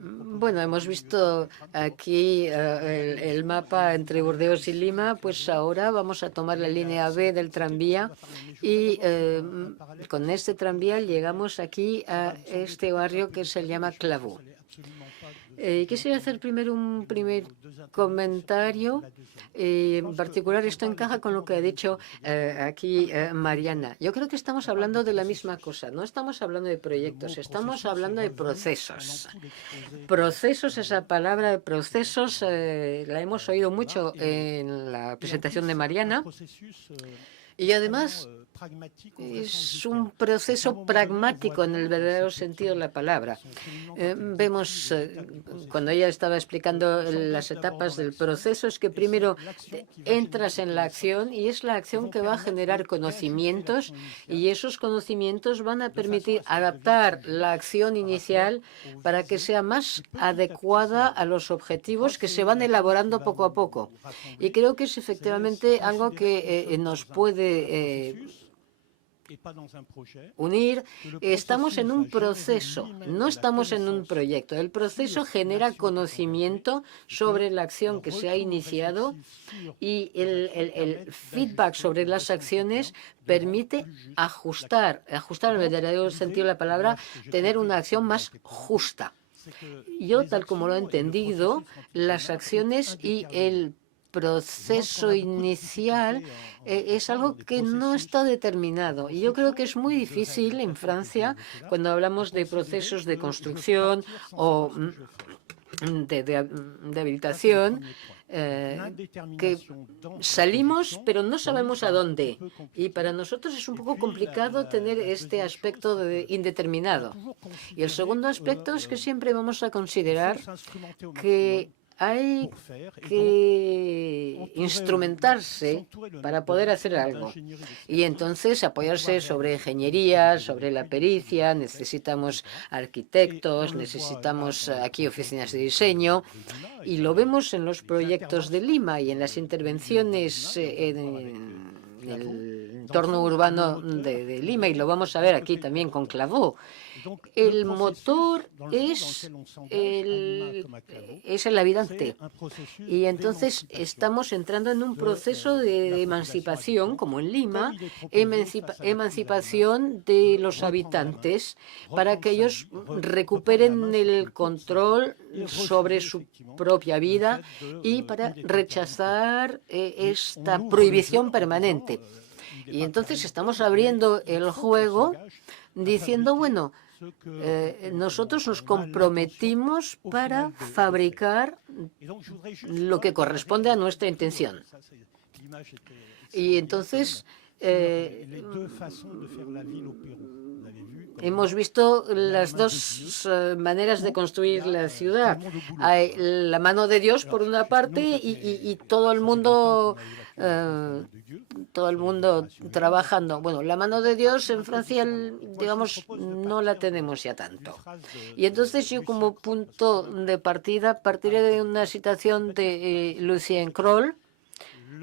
Bueno, hemos visto aquí el mapa entre Burdeos y Lima, pues ahora vamos a tomar la línea B del tranvía y con este tranvía llegamos aquí a este barrio que se llama Clavaux. Quisiera hacer primero un primer comentario. En particular, esto encaja con lo que ha dicho aquí Mariana. Yo creo que estamos hablando de la misma cosa. No estamos hablando de proyectos, estamos hablando de procesos. Procesos, esa palabra de procesos, la hemos oído mucho en la presentación de Mariana. Y además es un proceso pragmático en el verdadero sentido de la palabra. Vemos, cuando ella estaba explicando las etapas del proceso, es que primero entras en la acción y es la acción que va a generar conocimientos y esos conocimientos van a permitir adaptar la acción inicial para que sea más adecuada a los objetivos que se van elaborando poco a poco. Y creo que es efectivamente algo que nos puede unir. Estamos en un proceso, no estamos en un proyecto. El proceso genera conocimiento sobre la acción que se ha iniciado y el feedback sobre las acciones permite ajustar al verdadero sentido de la palabra, tener una acción más justa. Yo, tal como lo he entendido, las acciones y el proceso inicial es algo que no está determinado. Y yo creo que es muy difícil en Francia, cuando hablamos de procesos de construcción o de habilitación, que salimos pero no sabemos a dónde. Y para nosotros es un poco complicado tener este aspecto de indeterminado. Y el segundo aspecto es que siempre vamos a considerar que hay que instrumentarse para poder hacer algo. Y entonces apoyarse sobre ingeniería, sobre la pericia, necesitamos arquitectos, necesitamos aquí oficinas de diseño. Y lo vemos en los proyectos de Lima y en las intervenciones en el entorno urbano de Lima, y lo vamos a ver aquí también con Clavaux. El motor es el habitante. Y entonces estamos entrando en un proceso de emancipación, como en Lima, emancipación de los habitantes para que ellos recuperen el control sobre su propia vida y para rechazar esta prohibición permanente. Y entonces estamos abriendo el juego diciendo, bueno, nosotros nos comprometimos para fabricar lo que corresponde a nuestra intención. Y entonces hemos visto las dos maneras de construir la ciudad. Hay la mano de Dios por una parte y todo el mundo trabajando. Bueno, la mano de Dios en Francia, digamos, no la tenemos ya tanto. Y entonces yo, como punto de partida, partiré de una citación de Lucien Kroll.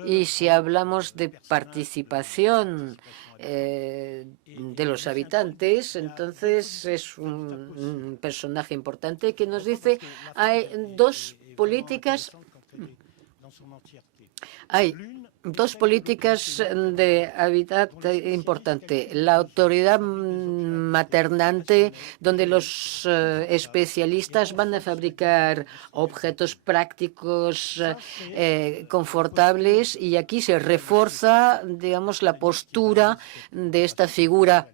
Y si hablamos de participación de los habitantes, entonces es un personaje importante que nos dice hay dos políticas de hábitat importante. La autoridad maternante, donde los especialistas van a fabricar objetos prácticos, confortables, y aquí se refuerza, digamos, la postura de esta figura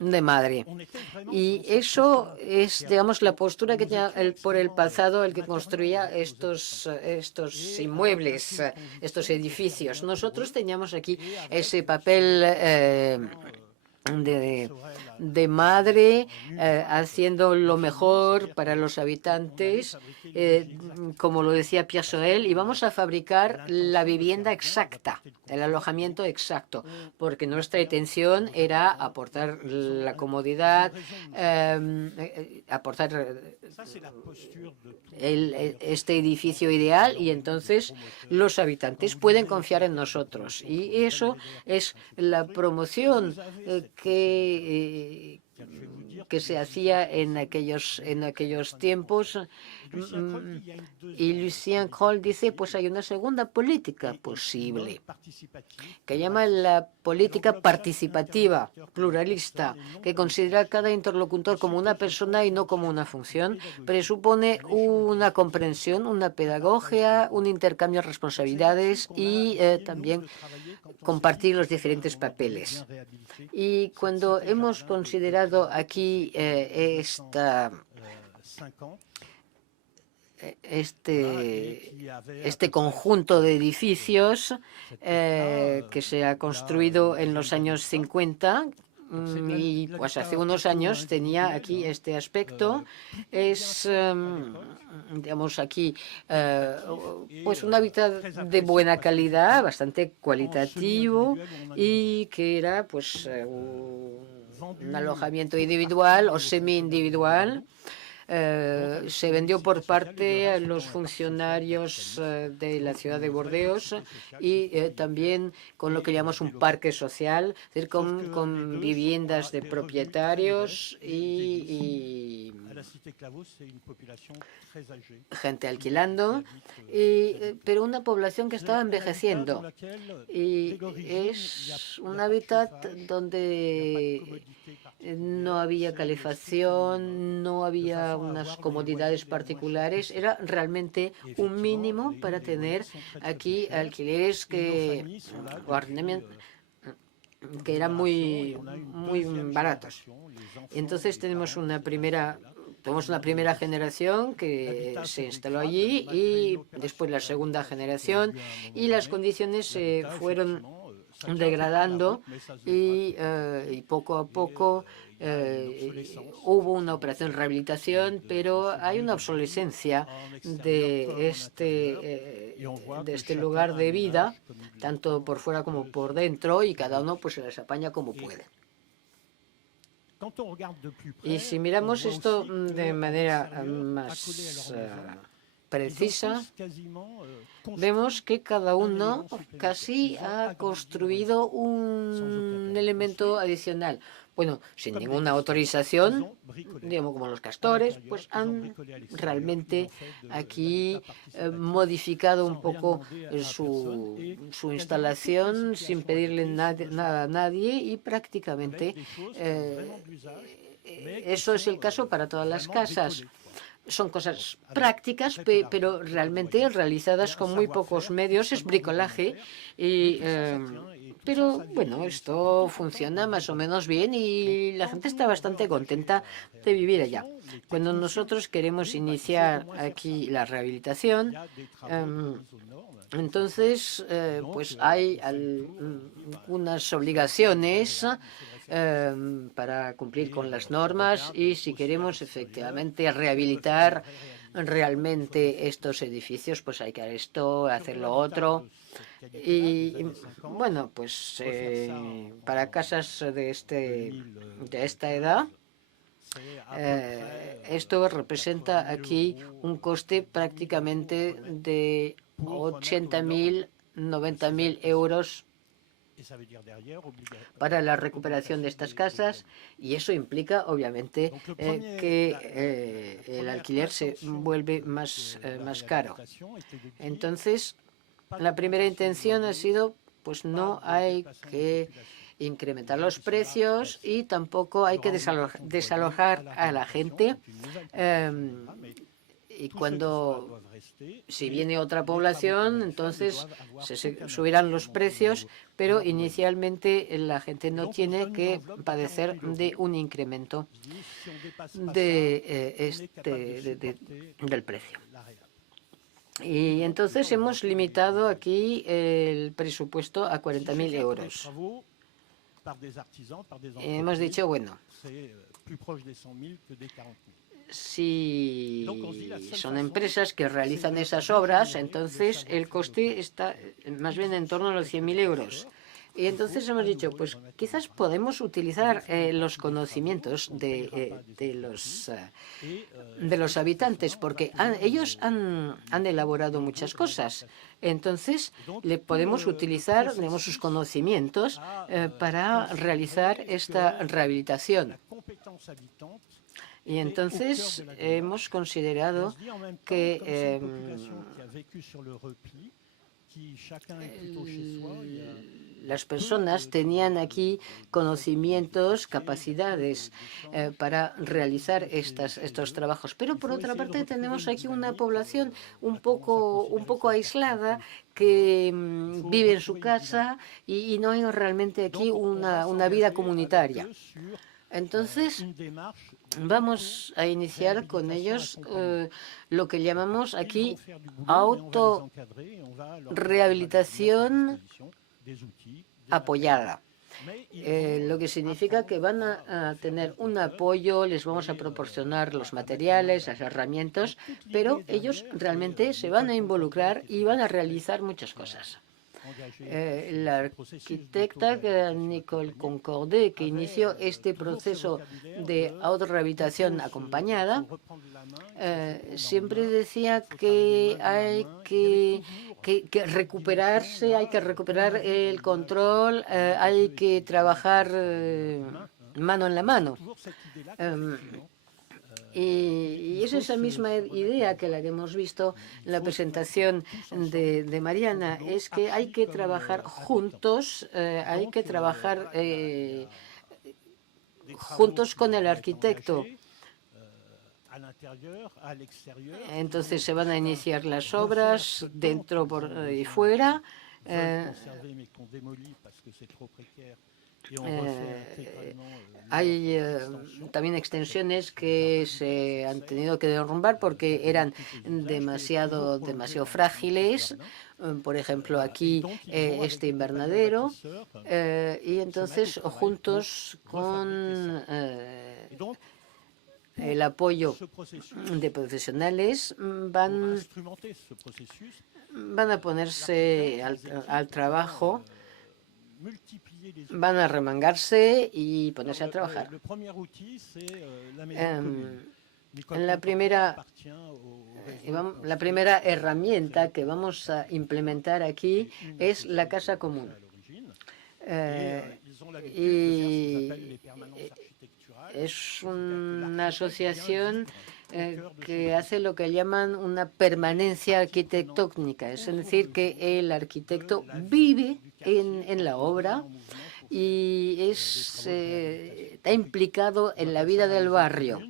de madre. Y eso es, digamos, la postura que tenía por el pasado el que construía estos inmuebles, estos edificios. Nosotros teníamos aquí ese papel de madre, haciendo lo mejor para los habitantes, como lo decía Pierre Sorel, y vamos a fabricar la vivienda exacta, el alojamiento exacto, porque nuestra intención era aportar la comodidad, aportar este edificio ideal, y entonces los habitantes pueden confiar en nosotros. Y eso es la promoción que que se hacía en aquellos tiempos. Y Lucien Kroll dice, pues hay una segunda política posible, que llama la política participativa, pluralista, que considera a cada interlocutor como una persona y no como una función, presupone una comprensión, una pedagogía, un intercambio de responsabilidades y también compartir los diferentes papeles. Y cuando hemos considerado aquí este conjunto de edificios que se ha construido en los años 50, y pues hace unos años tenía aquí este aspecto. Es, digamos, aquí pues un hábitat de buena calidad, bastante cualitativo, y que era pues un alojamiento individual o semi-individual. Se vendió por parte a los funcionarios de la ciudad de Bordeos y también con lo que llamamos un parque social, es decir, con viviendas de propietarios y gente alquilando, pero una población que estaba envejeciendo. Y es un hábitat donde no había calefacción, no había unas comodidades particulares. Era realmente un mínimo para tener aquí alquileres que eran muy baratos. Entonces tenemos una primera generación que se instaló allí y después la segunda generación, y las condiciones se fueron degradando y poco a poco hubo una operación de rehabilitación, pero hay una obsolescencia de este lugar de vida, tanto por fuera como por dentro, y cada uno pues se las apaña como puede. Y si miramos esto de manera más precisa, vemos que cada uno casi ha construido un elemento adicional. Bueno, sin ninguna autorización, digamos, como los castores, pues han realmente aquí modificado un poco su instalación sin pedirle nada a nadie, y prácticamente eso es el caso para todas las casas. Son cosas prácticas, pero realmente realizadas con muy pocos medios. Es bricolaje, pero bueno, esto funciona más o menos bien y la gente está bastante contenta de vivir allá. Cuando nosotros queremos iniciar aquí la rehabilitación, entonces pues hay algunas obligaciones para cumplir con las normas, y si queremos efectivamente rehabilitar realmente estos edificios, pues hay que hacer esto, hacer lo otro. Y bueno, pues para casas de esta edad, esto representa aquí un coste prácticamente de 80.000, 90.000 euros para la recuperación de estas casas, y eso implica obviamente que el alquiler se vuelve más caro. Entonces, la primera intención ha sido, pues no hay que incrementar los precios y tampoco hay que desalojar a la gente. Y si viene otra población, entonces se subirán los precios, pero inicialmente la gente no tiene que padecer de un incremento del precio. Y entonces hemos limitado aquí el presupuesto a 40.000 euros. Hemos dicho, bueno, si son empresas que realizan esas obras, entonces el coste está más bien en torno a los 100.000 euros. Y entonces hemos dicho, pues quizás podemos utilizar los conocimientos de los habitantes, porque ellos han elaborado muchas cosas. Entonces, le podemos utilizar, digamos, sus conocimientos para realizar esta rehabilitación. Y entonces hemos considerado que las personas tenían aquí conocimientos, capacidades para realizar estos trabajos. Pero por otra parte tenemos aquí una población un poco aislada que vive en su casa y no hay realmente aquí una vida comunitaria. Entonces, vamos a iniciar con ellos lo que llamamos aquí autorrehabilitación apoyada. Lo que significa que van a tener un apoyo, les vamos a proporcionar los materiales, las herramientas, pero ellos realmente se van a involucrar y van a realizar muchas cosas. La arquitecta Nicole Concorde, que inició este proceso de autorrehabilitación acompañada, siempre decía que hay que recuperarse, hay que recuperar el control, hay que trabajar mano en la mano. Y es esa misma idea que la que hemos visto en la presentación de Mariana, es que hay que trabajar juntos, hay que trabajar juntos con el arquitecto. Entonces se van a iniciar las obras dentro y fuera. Hay también extensiones que se han tenido que derrumbar porque eran demasiado frágiles. Por ejemplo, aquí este invernadero. Y entonces, juntos con el apoyo de profesionales, van a ponerse al trabajo, van a remangarse y ponerse a trabajar. La primera herramienta que vamos a implementar aquí es la casa común. Y es una asociación que hace lo que llaman una permanencia arquitectónica, es decir, que el arquitecto vive en la obra y está implicado en la vida del barrio.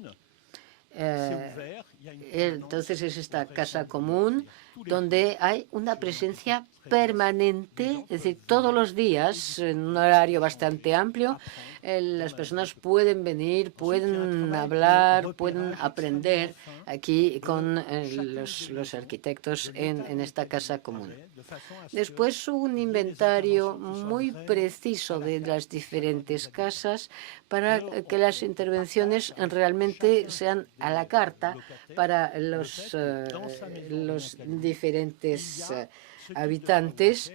Entonces es esta casa común donde hay una presencia permanente, es decir, todos los días, en un horario bastante amplio, las personas pueden venir, pueden hablar, pueden aprender aquí con los arquitectos en esta casa común. Después un inventario muy preciso de las diferentes casas para que las intervenciones realmente sean a la carta para los diferentes habitantes,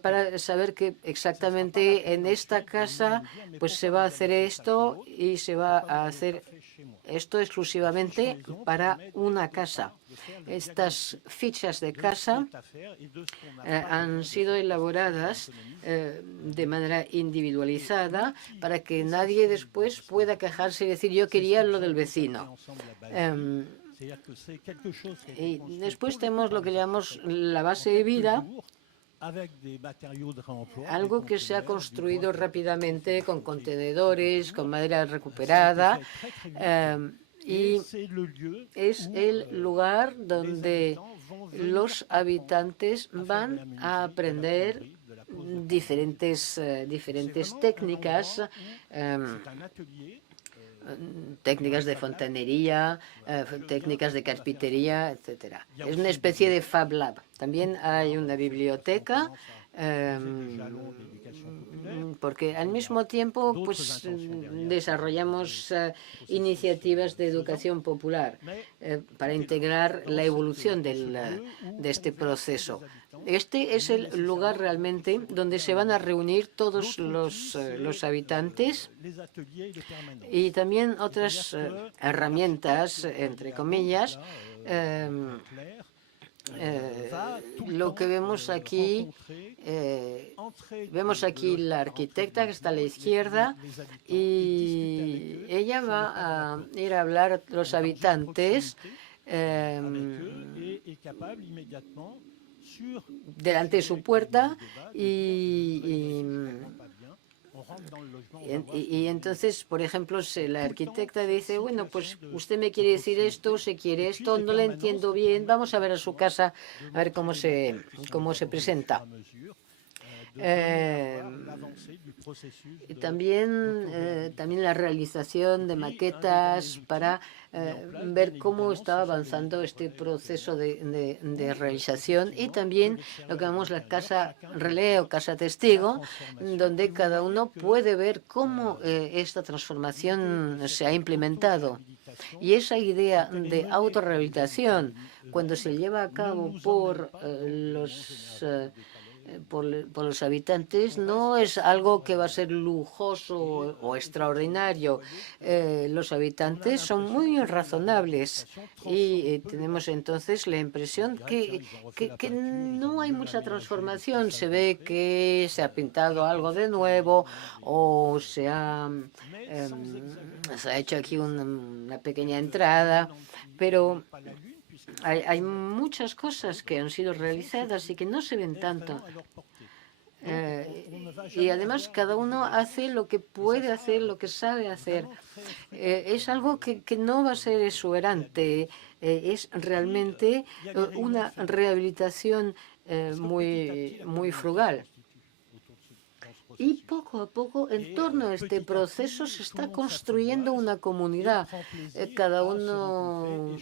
para saber que exactamente en esta casa pues se va a hacer esto y se va a hacer esto exclusivamente para una casa. Estas fichas de casa han sido elaboradas de manera individualizada para que nadie después pueda quejarse y decir yo quería lo del vecino. Y después tenemos lo que llamamos la base de vida, algo que se ha construido rápidamente con contenedores, con madera recuperada, y es el lugar donde los habitantes van a aprender diferentes técnicas, técnicas de fontanería, técnicas de carpintería, etcétera. Es una especie de Fab Lab. También hay una biblioteca, porque al mismo tiempo pues desarrollamos iniciativas de educación popular para integrar la evolución de este proceso. Este es el lugar realmente donde se van a reunir todos los habitantes y también otras herramientas, entre comillas. Lo que vemos aquí la arquitecta que está a la izquierda y ella va a ir a hablar a los habitantes delante de su puerta y entonces, por ejemplo, la arquitecta dice, bueno, pues usted me quiere decir esto, se quiere esto, no le entiendo bien, vamos a ver a su casa, a ver cómo se presenta. También la realización de maquetas para ver cómo estaba avanzando este proceso de realización y también lo que llamamos la casa relé o casa testigo, donde cada uno puede ver cómo esta transformación se ha implementado. Y esa idea de autorrehabilitación, cuando se lleva a cabo por los habitantes, no es algo que va a ser lujoso o extraordinario. Los habitantes son muy razonables y tenemos entonces la impresión que no hay mucha transformación. Se ve que se ha pintado algo de nuevo o se ha hecho aquí una pequeña entrada, pero hay muchas cosas que han sido realizadas y que no se ven tanto. Y además cada uno hace lo que puede hacer, lo que sabe hacer. Es algo que no va a ser exuberante, es realmente una rehabilitación muy frugal. Y poco a poco, en torno a este proceso, se está construyendo una comunidad. Cada uno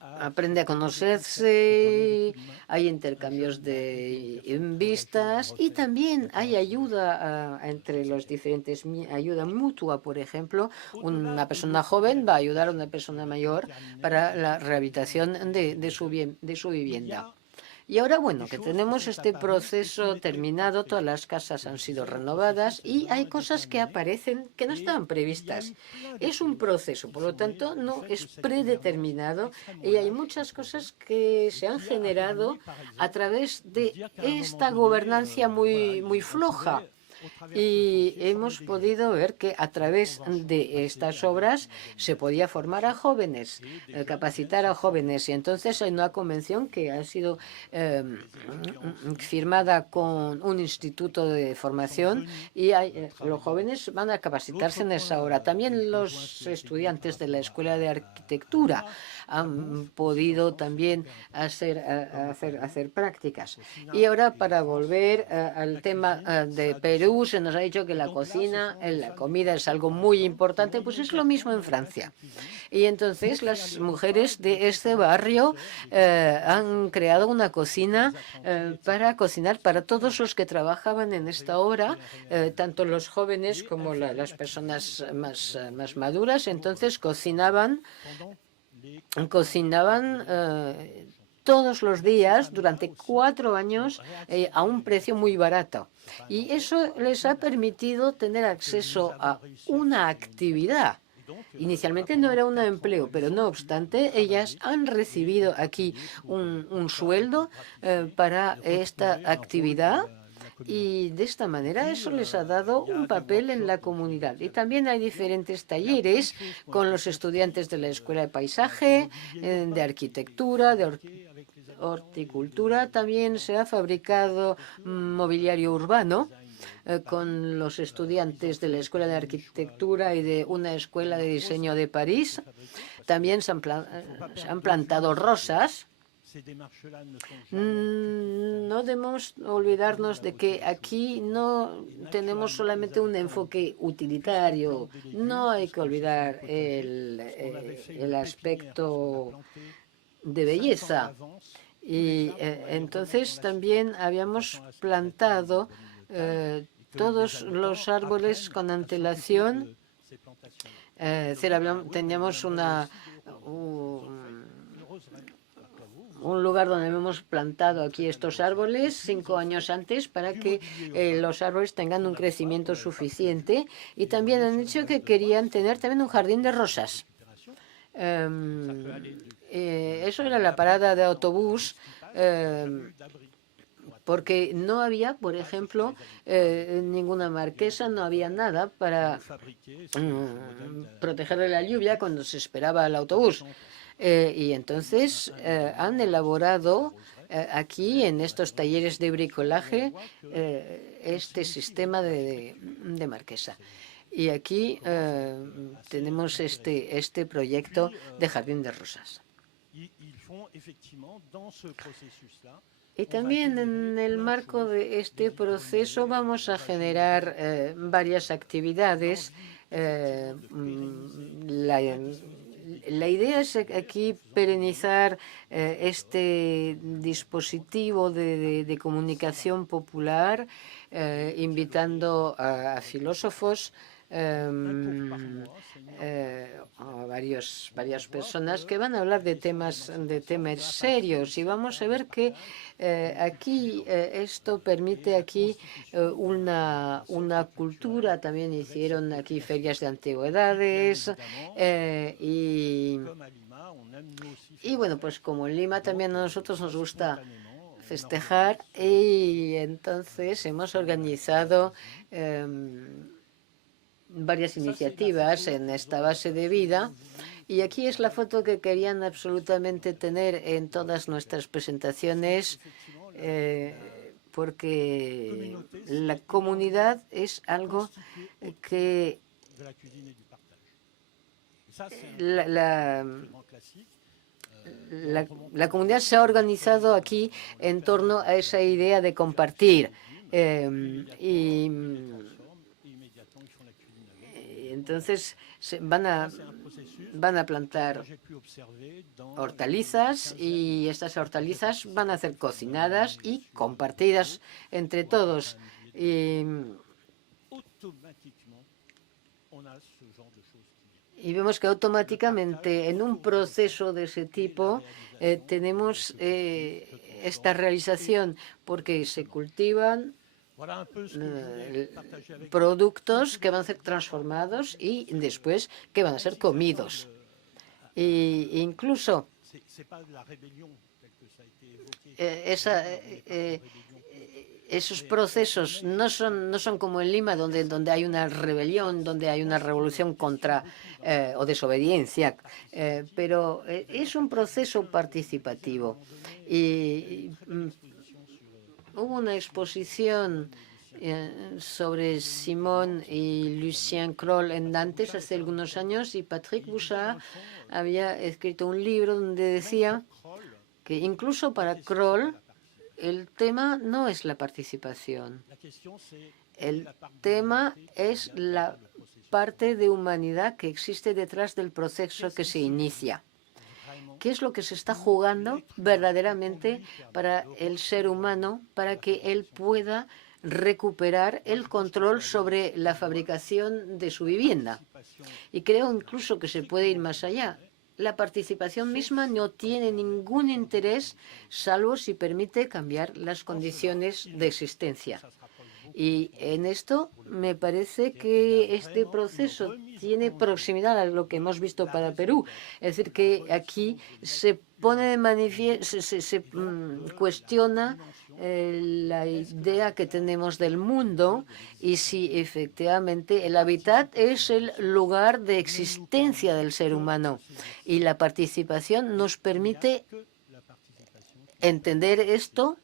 aprende a conocerse, hay intercambios de vistas y también hay ayuda entre los diferentes, ayuda mutua, por ejemplo. Una persona joven va a ayudar a una persona mayor para la rehabilitación de su vivienda. Y ahora, bueno, que tenemos este proceso terminado, todas las casas han sido renovadas y hay cosas que aparecen que no estaban previstas. Es un proceso, por lo tanto, no es predeterminado y hay muchas cosas que se han generado a través de esta gobernanza muy floja. Y hemos podido ver que a través de estas obras se podía formar a jóvenes, capacitar a jóvenes. Y entonces hay una convención que ha sido firmada con un instituto de formación y los jóvenes van a capacitarse en esa obra. También los estudiantes de la Escuela de Arquitectura han podido también hacer prácticas. Y ahora, para volver al tema de Perú, se nos ha dicho que la cocina, la comida es algo muy importante, pues es lo mismo en Francia. Y entonces las mujeres de este barrio han creado una cocina para cocinar para todos los que trabajaban en esta obra, tanto los jóvenes como las personas más maduras. Entonces cocinaban todos los días durante 4 años a un precio muy barato. Y eso les ha permitido tener acceso a una actividad. Inicialmente no era un empleo, pero no obstante, ellas han recibido aquí un sueldo para esta actividad. Y de esta manera eso les ha dado un papel en la comunidad. Y también hay diferentes talleres con los estudiantes de la Escuela de Paisaje, de Arquitectura, de horticultura. También se ha fabricado mobiliario urbano con los estudiantes de la Escuela de Arquitectura y de una escuela de diseño de París. También se han plantado rosas. No debemos olvidarnos de que aquí no tenemos solamente un enfoque utilitario. No hay que olvidar el aspecto de belleza. Y entonces también habíamos plantado todos los árboles con antelación. Teníamos un lugar donde hemos plantado aquí estos árboles 5 años antes para que los árboles tengan un crecimiento suficiente, y también han dicho que querían tener también un jardín de rosas. Eso era la parada de autobús, porque no había, por ejemplo, ninguna marquesa, no había nada para proteger de la lluvia cuando se esperaba el autobús. Y entonces han elaborado aquí, en estos talleres de bricolaje, este sistema de marquesa. Y aquí tenemos este proyecto de jardín de rosas. Y también en el marco de este proceso vamos a generar varias actividades. La idea es aquí perenizar este dispositivo de comunicación popular, invitando a filósofos, a varias personas que van a hablar de temas serios, y vamos a ver que aquí esto permite aquí una cultura. También hicieron aquí ferias de antigüedades y bueno, pues como en Lima también a nosotros nos gusta festejar, y entonces hemos organizado varias iniciativas en esta base de vida. Y aquí es la foto que querían absolutamente tener en todas nuestras presentaciones, porque la comunidad es algo que la comunidad se ha organizado aquí en torno a esa idea de compartir. Y entonces van a plantar hortalizas, y estas hortalizas van a ser cocinadas y compartidas entre todos. Y vemos que automáticamente en un proceso de ese tipo tenemos esta realización, porque se cultivan productos que van a ser transformados y después que van a ser comidos. E incluso esos procesos no son como en Lima, donde hay una rebelión, donde hay una revolución contra o desobediencia, pero es un proceso participativo. Y hubo una exposición sobre Simone y Lucien Kroll en Nantes hace algunos años, y Patrick Bouchard había escrito un libro donde decía que incluso para Kroll el tema no es la participación. El tema es la parte de humanidad que existe detrás del proceso que se inicia. ¿Qué es lo que se está jugando verdaderamente para el ser humano, para que él pueda recuperar el control sobre la fabricación de su vivienda? Y creo incluso que se puede ir más allá. La participación misma no tiene ningún interés, salvo si permite cambiar las condiciones de existencia. Y en esto me parece que este proceso tiene proximidad a lo que hemos visto para Perú. Es decir, que aquí se pone de manifiesto, se cuestiona la idea que tenemos del mundo, y si efectivamente el hábitat es el lugar de existencia del ser humano. Y la participación nos permite entender esto,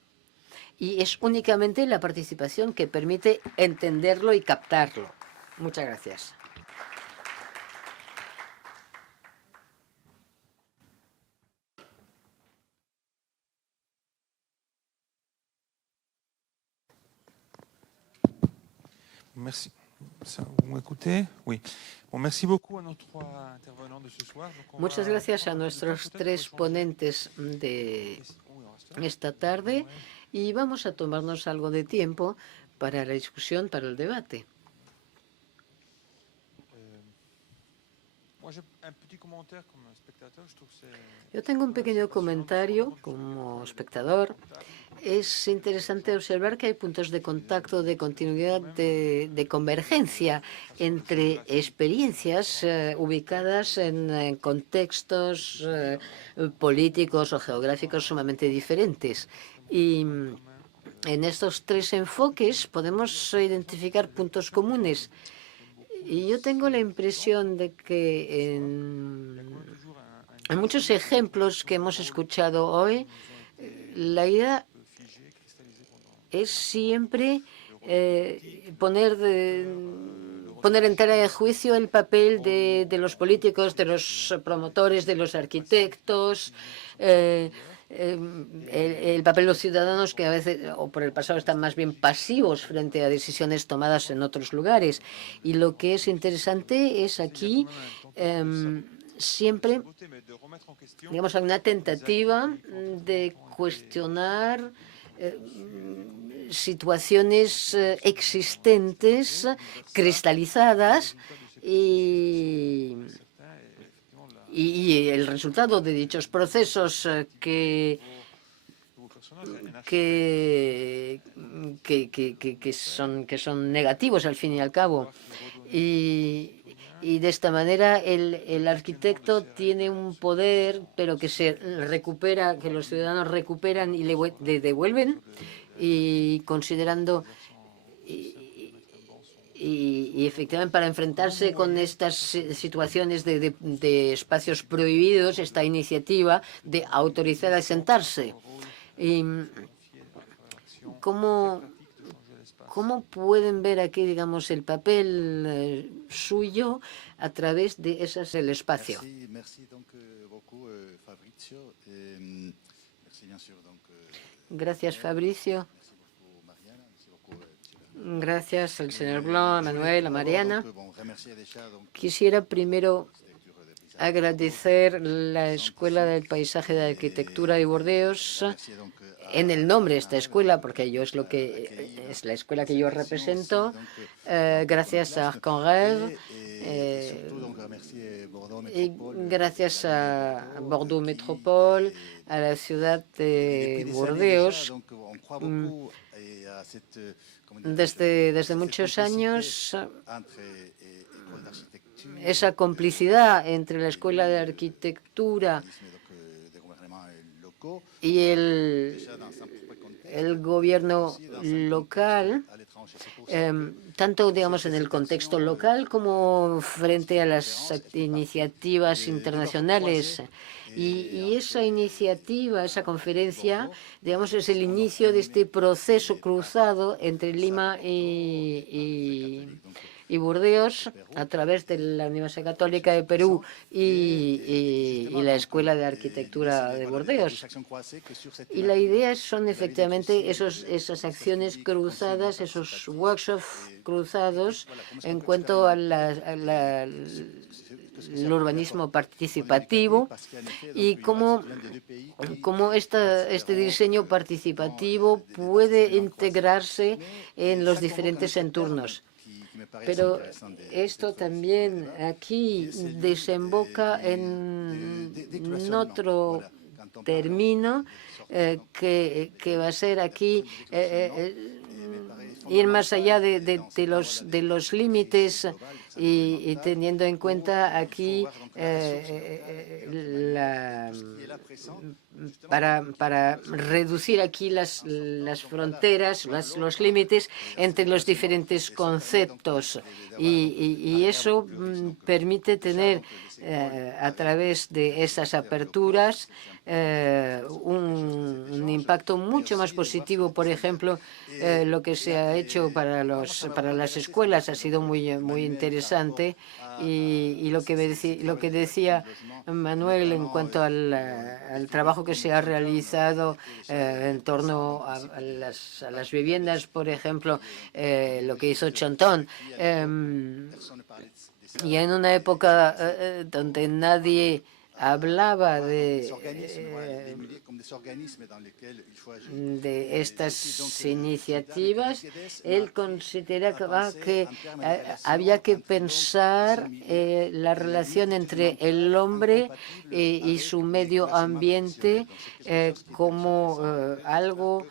y es únicamente la participación que permite entenderlo y captarlo. Muchas gracias. Merci. ¿Me escuché? Oui. Muchas gracias a nuestros tres ponentes de esta tarde, y vamos a tomarnos algo de tiempo para la discusión, para el debate. Yo tengo un pequeño comentario como espectador. Es interesante observar que hay puntos de contacto, de continuidad, de convergencia entre experiencias ubicadas en contextos políticos o geográficos sumamente diferentes. Y en estos tres enfoques podemos identificar puntos comunes. Y yo tengo la impresión de que en muchos ejemplos que hemos escuchado hoy, la idea es siempre poner en tela de juicio el papel de los políticos, de los promotores, de los arquitectos, el papel de los ciudadanos, que a veces, o por el pasado, están más bien pasivos frente a decisiones tomadas en otros lugares. Y lo que es interesante es aquí siempre, digamos, una tentativa de cuestionar situaciones existentes, cristalizadas, y el resultado de dichos procesos que son negativos al fin y al cabo. Y de esta manera el arquitecto tiene un poder, pero que se recupera, que los ciudadanos recuperan y le devuelven, y considerando y efectivamente, para enfrentarse con estas situaciones de espacios prohibidos, esta iniciativa de autorizar a sentarse. Y ¿cómo pueden ver aquí, digamos, el papel suyo a través de el espacio? Gracias, Fabricio. Gracias al señor Blanc, a Manuel, a Mariana. Quisiera primero agradecer la Escuela del Paisaje de Arquitectura de Burdeos en el nombre de esta escuela, porque es la escuela que yo represento. Gracias a Arconrev, y gracias a Bordeaux Métropole, a la ciudad de Burdeos. Desde muchos años, esa complicidad entre la Escuela de Arquitectura y el gobierno local, tanto, digamos, en el contexto local como frente a las iniciativas internacionales. Y esa iniciativa, esa conferencia, digamos, es el inicio de este proceso cruzado entre Lima y Burdeos, a través de la Universidad Católica de Perú y la Escuela de Arquitectura de Burdeos. Y la idea son efectivamente esas acciones cruzadas, esos workshops cruzados en cuanto al urbanismo participativo, y cómo este diseño participativo puede integrarse en los diferentes entornos. Pero esto también aquí desemboca en otro término que va a ser aquí ir más allá de los límites, y teniendo en cuenta aquí para reducir aquí las fronteras, los límites entre los diferentes conceptos, y eso permite tener a través de esas aperturas un impacto mucho más positivo. Por ejemplo, lo que se ha hecho para las escuelas ha sido muy interesante, y lo que decía Manuel en cuanto al trabajo que se ha realizado en torno a las viviendas, por ejemplo, lo que hizo Chantón. Y en una época donde nadie hablaba de estas iniciativas, él consideraba que había que pensar la relación entre el hombre y su medio ambiente como algo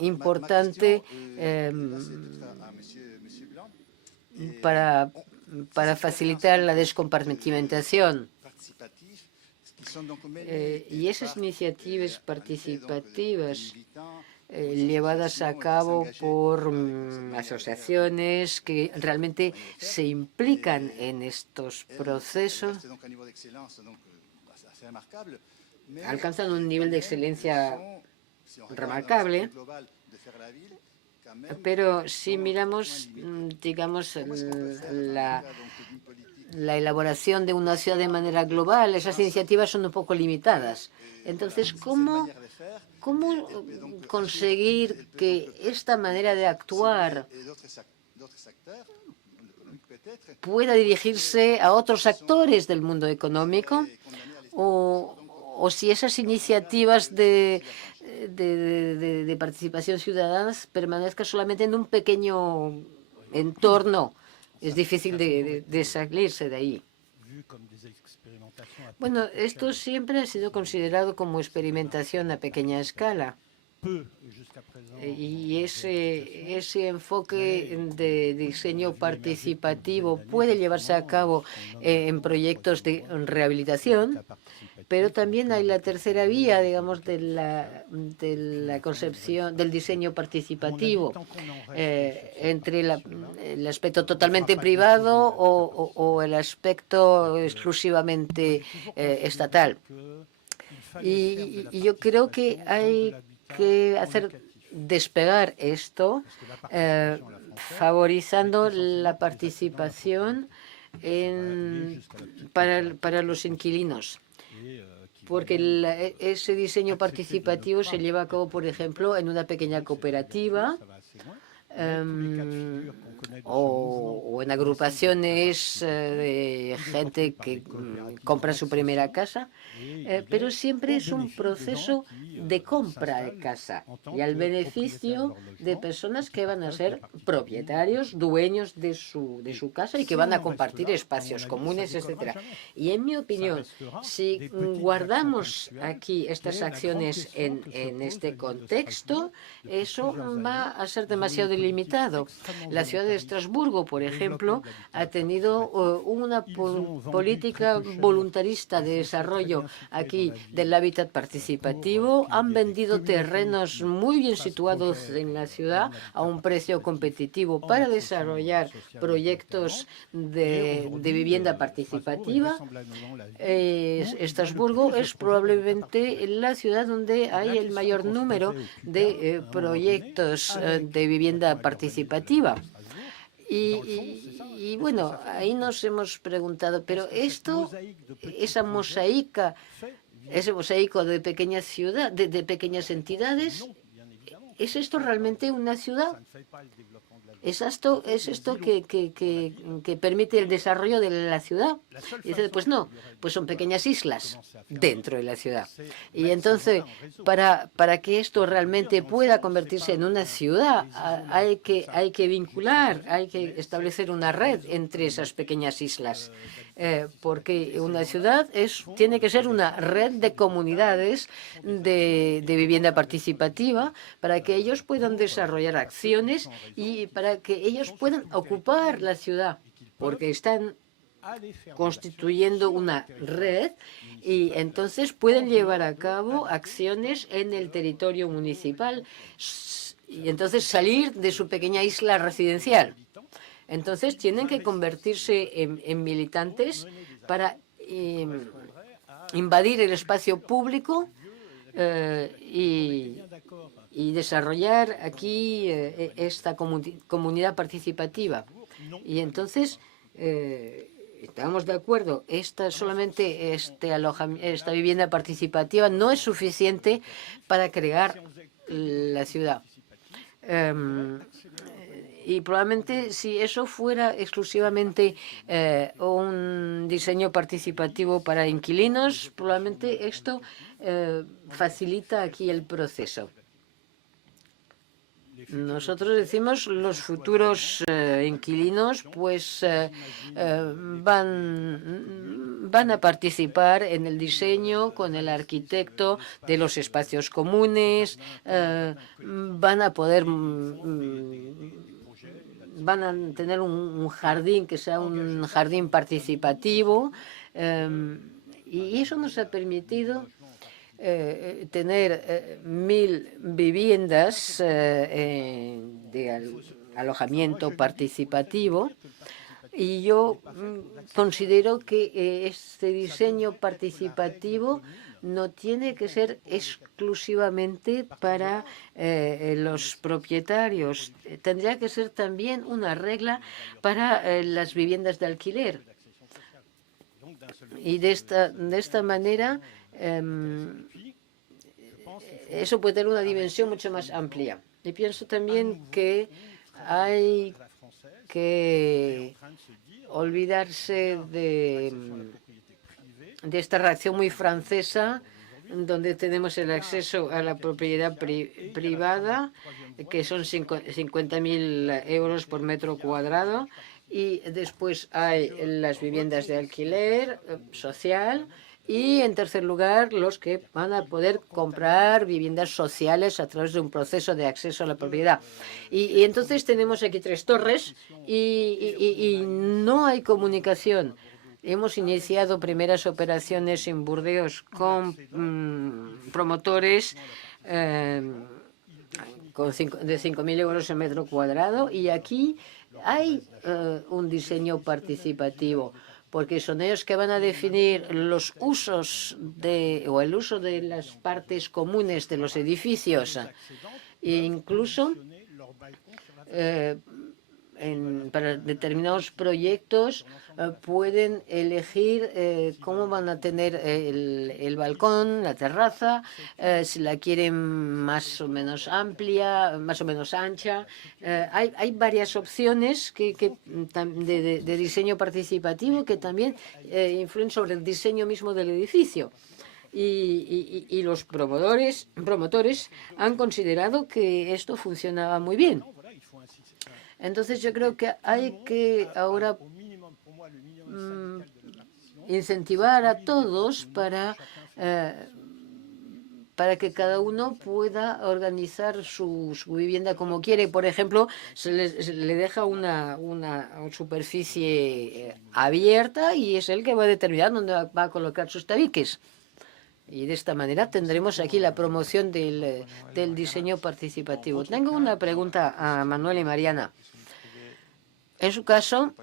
importante para facilitar la descompartimentación. Y esas iniciativas participativas llevadas a cabo por asociaciones que realmente se implican en estos procesos alcanzan un nivel de excelencia remarcable. Pero si miramos, digamos, la elaboración de una ciudad de manera global, esas iniciativas son un poco limitadas. Entonces, ¿cómo conseguir que esta manera de actuar pueda dirigirse a otros actores del mundo económico? O si esas iniciativas de participación ciudadana permanezcan solamente en un pequeño entorno. Es difícil de salirse de ahí. Bueno, esto siempre ha sido considerado como experimentación a pequeña escala. Y ese enfoque de diseño participativo puede llevarse a cabo en proyectos de rehabilitación, pero también hay la tercera vía, digamos, de la concepción del diseño participativo, entre el aspecto totalmente privado o el aspecto exclusivamente estatal. Y yo creo que hay que hacer despegar esto, favorizando la participación para los inquilinos. Porque ese diseño participativo se lleva a cabo, por ejemplo, en una pequeña cooperativa o en agrupaciones de gente que compra su primera casa, pero siempre es un proceso de compra de casa y al beneficio de personas que van a ser propietarios, dueños de su casa y que van a compartir espacios comunes, etcétera. Y en mi opinión, si guardamos aquí estas acciones en este contexto, eso va a ser demasiado limitado. La ciudad de Estrasburgo, por ejemplo, ha tenido una política voluntarista de desarrollo aquí del hábitat participativo. Han vendido terrenos muy bien situados en la ciudad a un precio competitivo para desarrollar proyectos de vivienda participativa. Estrasburgo es probablemente la ciudad donde hay el mayor número de proyectos de vivienda participativa. Y bueno, ahí nos hemos preguntado, pero ese mosaico de pequeñas ciudades, de pequeñas entidades, ¿es esto realmente una ciudad? ¿Es esto que permite el desarrollo de la ciudad? Y dice, pues no, pues son pequeñas islas dentro de la ciudad. Y entonces, para que esto realmente pueda convertirse en una ciudad, hay que vincular, hay que establecer una red entre esas pequeñas islas. Porque una ciudad tiene que ser una red de comunidades de vivienda participativa para que ellos puedan desarrollar acciones y para que ellos puedan ocupar la ciudad, porque están constituyendo una red y entonces pueden llevar a cabo acciones en el territorio municipal y entonces salir de su pequeña isla residencial. Entonces tienen que convertirse en militantes para invadir el espacio público y desarrollar aquí esta comunidad participativa. Y entonces estamos de acuerdo, solamente esta vivienda participativa no es suficiente para crear la ciudad. Y probablemente si eso fuera exclusivamente un diseño participativo para inquilinos, probablemente esto facilita aquí el proceso. Nosotros decimos los futuros inquilinos pues van a participar en el diseño con el arquitecto de los espacios comunes, van a poder van a tener un jardín que sea un jardín participativo y eso nos ha permitido tener 1000 viviendas de alojamiento participativo y yo considero que este diseño participativo no tiene que ser exclusivamente para los propietarios. Tendría que ser también una regla para las viviendas de alquiler. Y de esta manera eso puede tener una dimensión mucho más amplia. Y pienso también que hay que olvidarse de esta reacción muy francesa, donde tenemos el acceso a la propiedad privada, que son 50.000 euros por metro cuadrado, y después hay las viviendas de alquiler social, y en tercer lugar los que van a poder comprar viviendas sociales a través de un proceso de acceso a la propiedad. Y entonces tenemos aquí 3 torres y no hay comunicación. Hemos iniciado primeras operaciones en Burdeos con promotores de 5.000 euros el metro cuadrado y aquí hay un diseño participativo porque son ellos que van a definir los usos o el uso de las partes comunes de los edificios e incluso para determinados proyectos pueden elegir cómo van a tener el balcón, la terraza, si la quieren más o menos amplia, más o menos ancha. Hay varias opciones de diseño participativo que también influyen sobre el diseño mismo del edificio. Y los promotores han considerado que esto funcionaba muy bien. Entonces yo creo que hay que ahora incentivar a todos para que cada uno pueda organizar su vivienda como quiere. Por ejemplo, se le deja una superficie abierta y es él que va a determinar dónde va a colocar sus tabiques. Y de esta manera tendremos aquí la promoción del diseño participativo. Tengo una pregunta a Manuel y Mariana. En su caso,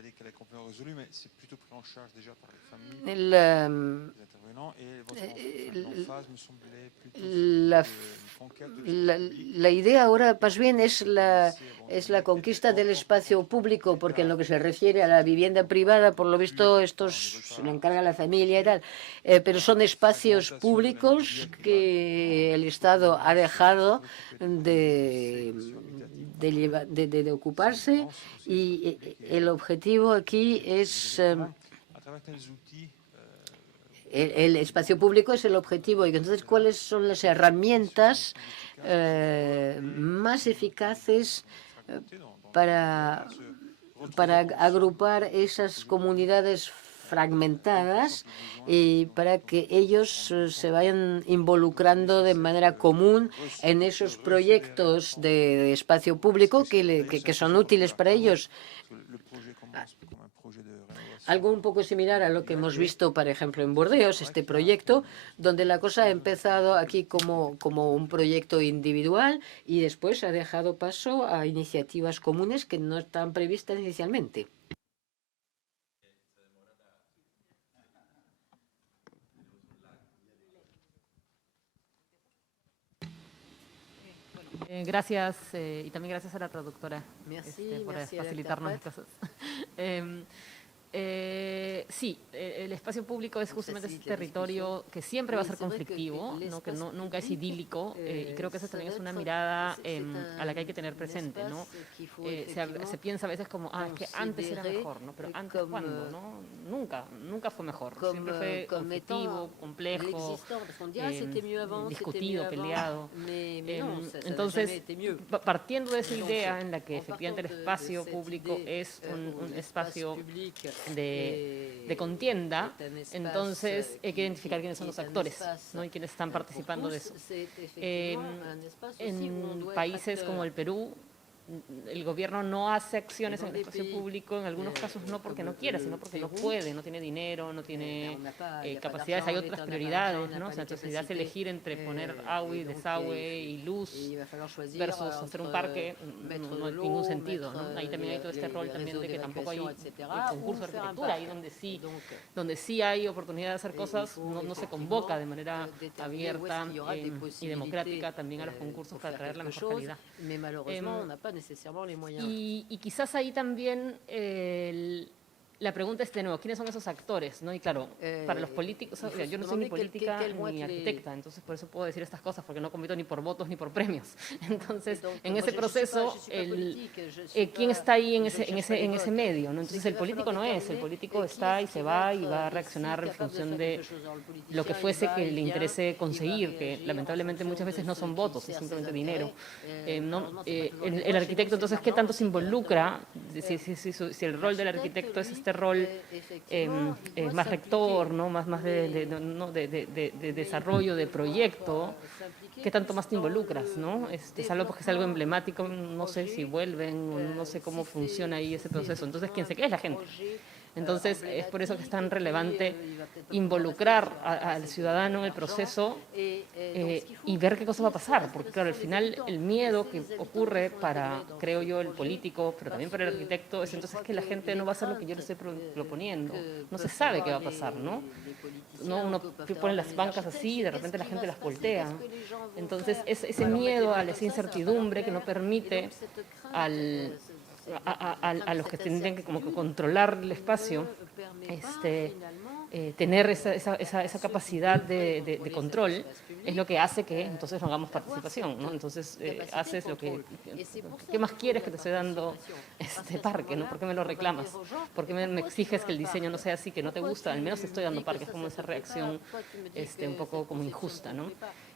la idea ahora más bien es la conquista del espacio público, porque en lo que se refiere a la vivienda privada, por lo visto, estos se lo encarga la familia y tal, pero son espacios públicos que el Estado ha dejado de ocuparse y el objetivo aquí es el espacio público es el objetivo. Y entonces, ¿cuáles son las herramientas más eficaces para agrupar esas comunidades fragmentadas y para que ellos se vayan involucrando de manera común en esos proyectos de espacio público que son útiles para ellos? Algo un poco similar a lo que hemos visto, por ejemplo, en Burdeos, este proyecto, donde la cosa ha empezado aquí como un proyecto individual y después ha dejado paso a iniciativas comunes que no estaban previstas inicialmente. Gracias y también gracias a la traductora por facilitarnos las cosas. Sí, el espacio público es justamente ese territorio que siempre va a ser conflictivo, ¿no? Que nunca es idílico, y creo que esa también es una mirada a la que hay que tener presente, ¿no? Se piensa a veces como, es que antes era mejor, ¿no? Pero ¿antes cuándo, no? Nunca fue mejor, siempre fue conflictivo, complejo, discutido, peleado. Entonces, partiendo de esa idea en la que efectivamente el espacio público es un espacio de contienda, entonces hay que identificar quiénes son los actores, ¿no? Y quiénes están participando de eso. En países como el Perú, el gobierno no hace acciones en el espacio público, en algunos casos no porque no quiera, sino porque no puede, no tiene dinero, no tiene capacidades, hay otras prioridades, ¿no? O sea, entonces hace elegir entre poner agua y desagüe y luz versus hacer un parque, no hay ningún sentido, ¿no? Ahí también hay todo este rol también de que tampoco hay concurso de arquitectura, ahí donde sí hay oportunidad de hacer cosas, no se convoca de manera abierta y democrática también a los concursos para traer la mejor calidad. Y quizás ahí también la pregunta es de nuevo, ¿quiénes son esos actores? ¿No? Y claro, para los políticos, yo no soy ni política ni arquitecta, entonces por eso puedo decir estas cosas, porque no compito ni por votos ni por premios. Entonces, en ese proceso, ¿quién está ahí en ese medio? ¿No? Entonces, el político no es, el político está y va a reaccionar en función de lo que fuese que le interese conseguir, que lamentablemente muchas veces no son votos, es simplemente dinero. El arquitecto, entonces, ¿qué tanto se involucra? Si el rol del arquitecto es este rol más rector, ¿no? más de desarrollo de proyecto, ¿qué tanto más te involucras? ¿No? Salvo porque es algo emblemático, no sé si vuelven, no sé cómo funciona ahí ese proceso. Entonces, ¿quién se queda es la gente? Entonces, es por eso que es tan relevante involucrar al ciudadano en el proceso y ver qué cosa va a pasar, porque claro, al final el miedo que ocurre para, creo yo, el político, pero también para el arquitecto, es entonces que la gente no va a hacer lo que yo le estoy proponiendo, no se sabe qué va a pasar, ¿no? Uno pone las bancas así y de repente la gente las voltea. Entonces, es ese miedo a esa incertidumbre que no permite a los que tendrían que como que controlar el espacio, tener esa capacidad de control, es lo que hace que entonces no hagamos participación, ¿no? Entonces haces lo que... ¿Qué más quieres que te esté dando este parque, ¿no? ¿Por qué me lo reclamas? ¿Por qué me exiges que el diseño no sea así, que no te gusta? Al menos te estoy dando parque, es como esa reacción un poco como injusta, ¿no?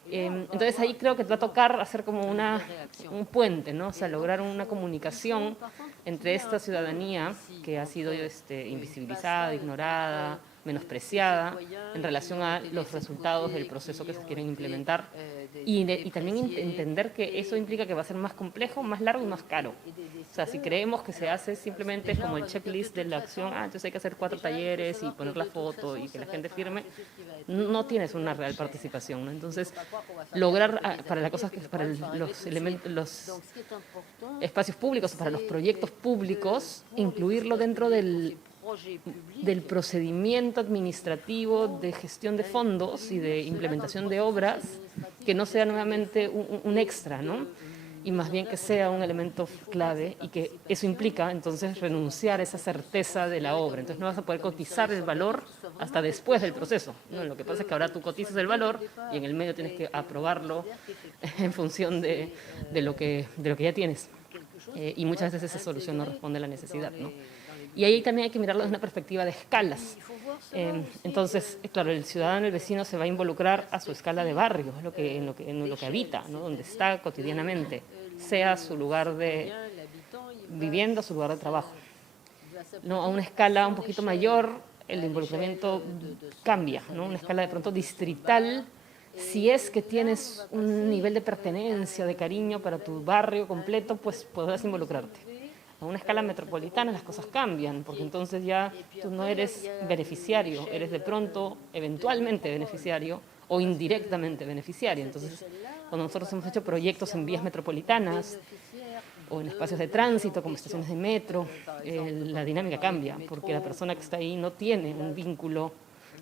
Entonces ahí creo que te va a tocar hacer como un puente, ¿no? O sea, lograr una comunicación entre esta ciudadanía que ha sido invisibilizada, ignorada, menospreciada en relación a los resultados del proceso que se quieren implementar y también entender que eso implica que va a ser más complejo, más largo y más caro. O sea, si creemos que se hace simplemente como el checklist de la acción, entonces hay que hacer 4 talleres y poner la foto y que la gente firme, no tienes una real participación, ¿no? Entonces, lograr para las cosas que para los espacios públicos, para los proyectos públicos, incluirlo dentro del procedimiento administrativo de gestión de fondos y de implementación de obras, que no sea nuevamente un extra, ¿no? Y más bien que sea un elemento clave y que eso implica entonces renunciar a esa certeza de la obra. Entonces no vas a poder cotizar el valor hasta después del proceso, ¿no? Lo que pasa es que ahora tú cotizas el valor y en el medio tienes que aprobarlo en función de lo que ya tienes. Y muchas veces esa solución no responde a la necesidad, ¿no? Y ahí también hay que mirarlo desde una perspectiva de escalas. Entonces, claro, el ciudadano, el vecino se va a involucrar a su escala de barrio, en lo que habita, ¿no? Donde está cotidianamente, sea su lugar de vivienda, su lugar de trabajo. ¿No? A una escala un poquito mayor, el involucramiento cambia, ¿no? Una escala de pronto distrital. Si es que tienes un nivel de pertenencia, de cariño para tu barrio completo, pues podrás involucrarte. A una escala metropolitana las cosas cambian, porque entonces ya tú no eres beneficiario, eres de pronto eventualmente beneficiario o indirectamente beneficiario. Entonces, cuando nosotros hemos hecho proyectos en vías metropolitanas o en espacios de tránsito como estaciones de metro, la dinámica cambia, porque la persona que está ahí no tiene un vínculo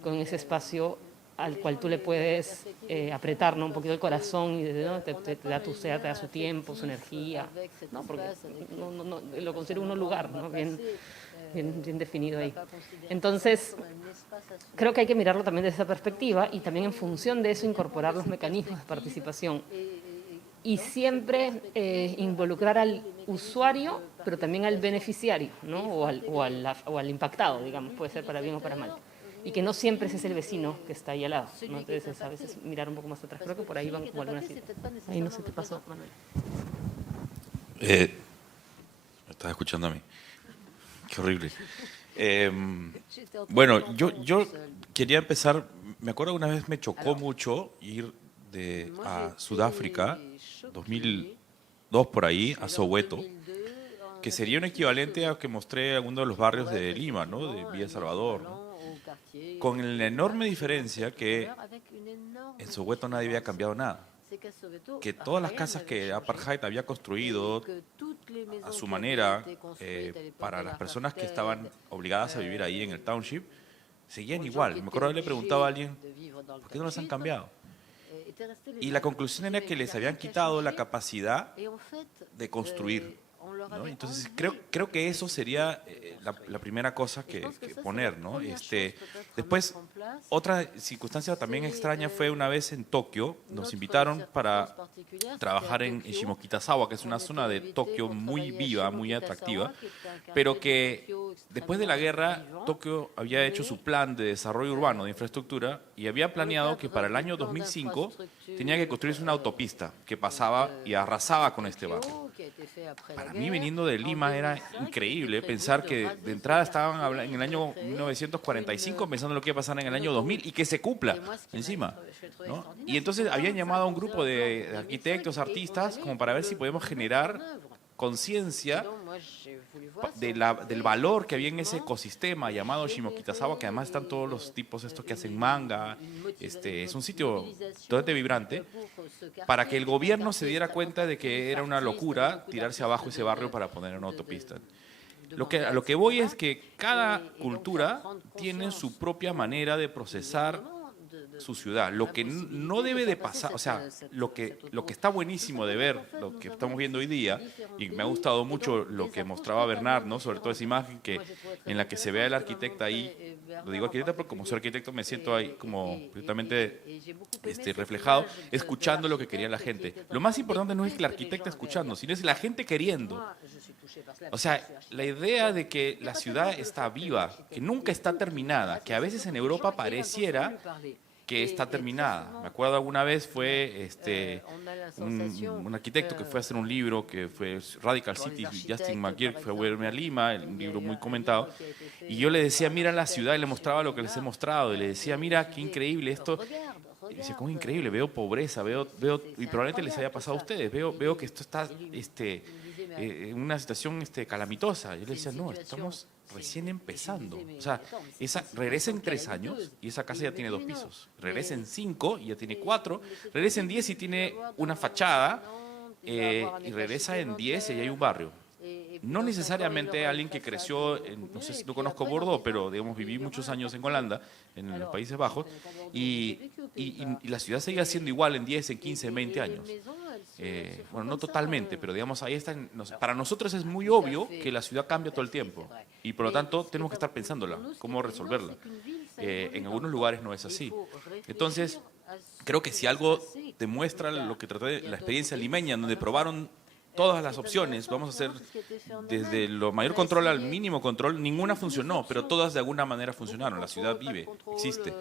con ese espacio al cual tú le puedes apretar, ¿no? Un poquito el corazón y ¿no? te da su tiempo, su energía, ¿no? Porque lo considera uno lugar, ¿no? Bien bien definido ahí. Entonces, creo que hay que mirarlo también desde esa perspectiva y también en función de eso incorporar los mecanismos de participación. Y siempre involucrar al usuario, pero también al beneficiario, ¿no? o al impactado, digamos, puede ser para bien o para mal. Y que no siempre ese es el vecino que está ahí al lado, ¿no? Entonces, a veces mirar un poco más atrás. Creo que por ahí van como algunas ideas. Ahí no se te pasó, Manuel. Me estás escuchando a mí. Qué horrible. Bueno, yo quería empezar, me acuerdo una vez me chocó mucho ir a Sudáfrica, 2002 por ahí, a Soweto, que sería un equivalente a que mostré alguno de los barrios de Lima, ¿no? De Villa Salvador, ¿no? Con la enorme diferencia que en Soweto nadie había cambiado nada. Que todas las casas que Apartheid había construido a su manera para las personas que estaban obligadas a vivir ahí en el township, seguían igual. Me acuerdo que le preguntaba a alguien, ¿por qué no las han cambiado? Y la conclusión era que les habían quitado la capacidad de construir, ¿no? Entonces creo que eso sería la primera cosa que poner, ¿no? Después, otra circunstancia también extraña fue una vez en Tokio, nos invitaron para trabajar en Shimokitazawa, que es una zona de Tokio muy viva, muy atractiva, pero que después de la guerra Tokio había hecho su plan de desarrollo urbano, de infraestructura, y había planeado que para el año 2005 tenía que construirse una autopista que pasaba y arrasaba con este barrio. Para mí, viniendo de Lima, era increíble pensar que de entrada estaban en el año 1945 pensando lo que iba a pasar en el año 2000 y que se cumpla encima, ¿no? Y entonces habían llamado a un grupo de arquitectos, artistas, como para ver si podemos generar conciencia del valor que había en ese ecosistema llamado Shimokitazawa, que además están todos los tipos estos que hacen manga. Es un sitio totalmente vibrante, para que el gobierno se diera cuenta de que era una locura tirarse abajo ese barrio para poner una autopista. A lo que voy es que cada cultura tiene su propia manera de procesar su ciudad. Lo que no debe de pasar, o sea, lo que está buenísimo de ver, lo que estamos viendo hoy día, y me ha gustado mucho lo que mostraba Bernard, ¿no? Sobre todo esa imagen en la que se ve al arquitecto ahí, lo digo arquitecto porque como soy arquitecto me siento ahí como completamente reflejado, escuchando lo que quería la gente. Lo más importante no es que el arquitecto escuchando, sino es la gente queriendo. O sea, la idea de que la ciudad está viva, que nunca está terminada, que a veces en Europa pareciera que está terminada. Me acuerdo alguna vez fue un arquitecto que fue a hacer un libro que fue Radical City, Justin McGeer, que fue a verme a Lima, un libro muy comentado, y yo le decía, mira la ciudad, y le mostraba lo que les he mostrado, y le decía, mira qué increíble esto. Y decía, ¿cómo increíble? Veo pobreza, veo y probablemente les haya pasado a ustedes, veo que esto está en una situación calamitosa. Yo le decía, no, estamos recién empezando. O sea, regresa en 3 años y esa casa ya tiene 2 pisos. Regresa en 5 y ya tiene 4. Regresa en 10 y tiene una fachada. Y regresa en 10 y ya hay un barrio. No necesariamente alguien que creció, no sé si no conozco Bordeaux, pero digamos viví muchos años en Holanda, en los Países Bajos, y la ciudad seguía siendo igual en 10, en 15, en 20 años. Bueno, no totalmente, pero digamos ahí está. Para nosotros es muy obvio que la ciudad cambia todo el tiempo y por lo tanto tenemos que estar pensándola, cómo resolverla. En algunos lugares no es así. Entonces, creo que si algo demuestra lo que traté de la experiencia limeña, donde probaron todas las opciones, vamos a hacer desde lo mayor control al mínimo control, ninguna funcionó, pero todas de alguna manera funcionaron. La ciudad vive, existe.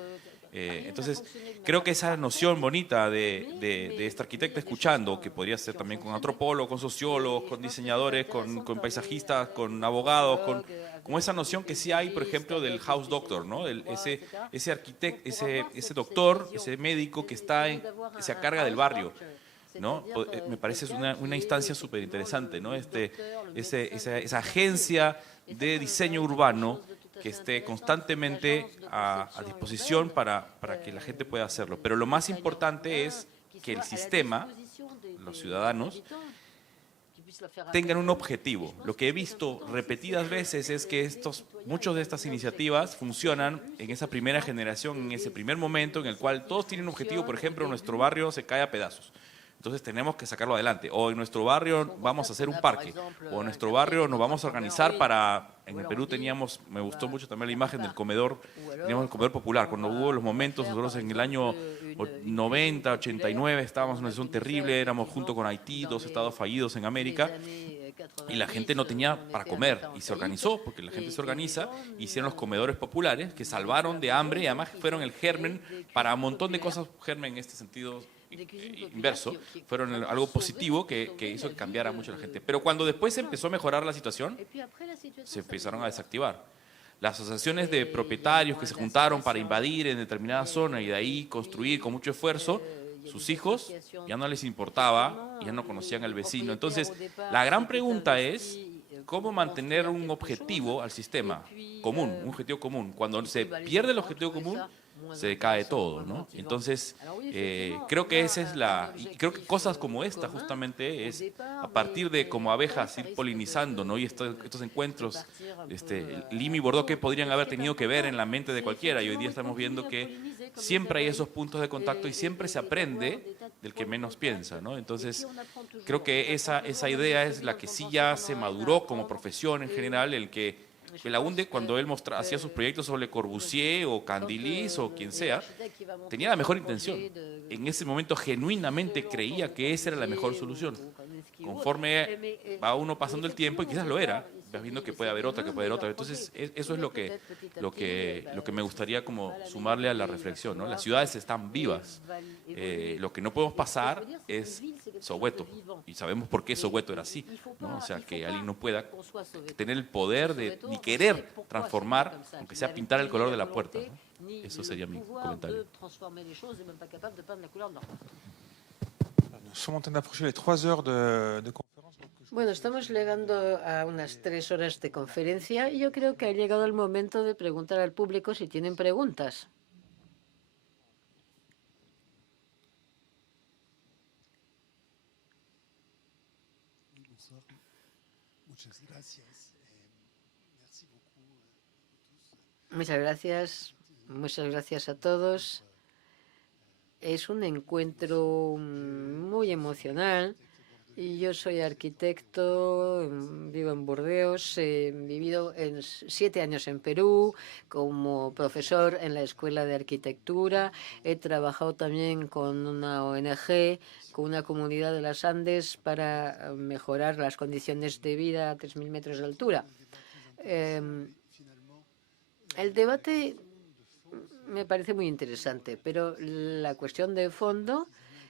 Entonces, creo que esa noción bonita de este arquitecto escuchando, que podría ser también con antropólogos, con sociólogos, con diseñadores, con paisajistas, con abogados, como esa noción que sí hay, por ejemplo, del house doctor, ¿no? Ese arquitecto, ese doctor, ese médico que se carga del barrio, ¿no? Me parece una instancia súper interesante, ¿no? Esa agencia de diseño urbano que esté constantemente a disposición para que la gente pueda hacerlo. Pero lo más importante es que el sistema, los ciudadanos, tengan un objetivo. Lo que he visto repetidas veces es que muchas de estas iniciativas funcionan en esa primera generación, en ese primer momento en el cual todos tienen un objetivo. Por ejemplo, nuestro barrio se cae a pedazos, Entonces tenemos que sacarlo adelante. O en nuestro barrio vamos a hacer un parque, o en nuestro barrio nos vamos a organizar para... En el Perú teníamos, me gustó mucho también la imagen del comedor, teníamos el comedor popular. Cuando hubo los momentos, nosotros en el año 90, 89 estábamos en una situación terrible, éramos junto con Haití, 2 estados fallidos en América, y la gente no tenía para comer, y se organizó, porque la gente se organiza, hicieron los comedores populares que salvaron de hambre y además fueron el germen para un montón de cosas, germen en este sentido inverso, fueron algo positivo que hizo que cambiara mucho la gente. Pero cuando después se empezó a mejorar la situación, se empezaron a desactivar. Las asociaciones de propietarios que se juntaron para invadir en determinada zona y de ahí construir con mucho esfuerzo, sus hijos ya no les importaba y ya no conocían al vecino. Entonces, la gran pregunta es cómo mantener un objetivo al sistema común, un objetivo común. Cuando se pierde el objetivo común, se cae todo, ¿no? Entonces, creo que esa es y creo que cosas como esta justamente es a partir de como abejas ir polinizando, ¿no? Y estos encuentros, Lima y Bordeaux, que podrían haber tenido que ver en la mente de cualquiera, y hoy día estamos viendo que siempre hay esos puntos de contacto y siempre se aprende del que menos piensa, ¿no? Entonces, creo que esa idea es la que sí ya se maduró como profesión en general, el que Belaunde, cuando él hacía sus proyectos sobre Le Corbusier o Candilis o quien sea, tenía la mejor intención. En ese momento genuinamente creía que esa era la mejor solución. Conforme va uno pasando el tiempo, y quizás lo era, vas viendo que puede haber otra, que puede haber otra. Entonces, eso es lo que me gustaría como sumarle a la reflexión, ¿no? Las ciudades están vivas. Lo que no podemos pasar es Soweto. Y sabemos por qué Soweto era así, ¿no? O sea, que alguien no pueda tener el poder de ni querer transformar, aunque sea pintar el color de la puerta, ¿no? Eso sería mi comentario. Nous sommes en train d'approcher les 3 heures de conférence. Bueno, estamos llegando a unas 3 horas de conferencia y yo creo que ha llegado el momento de preguntar al público si tienen preguntas. Muchas gracias a todos. Es un encuentro muy emocional. Y yo soy arquitecto, vivo en Burdeos, he vivido 7 años en Perú como profesor en la Escuela de Arquitectura. He trabajado también con una ONG, con una comunidad de las Andes para mejorar las condiciones de vida a 3.000 metros de altura. El debate me parece muy interesante, pero la cuestión de fondo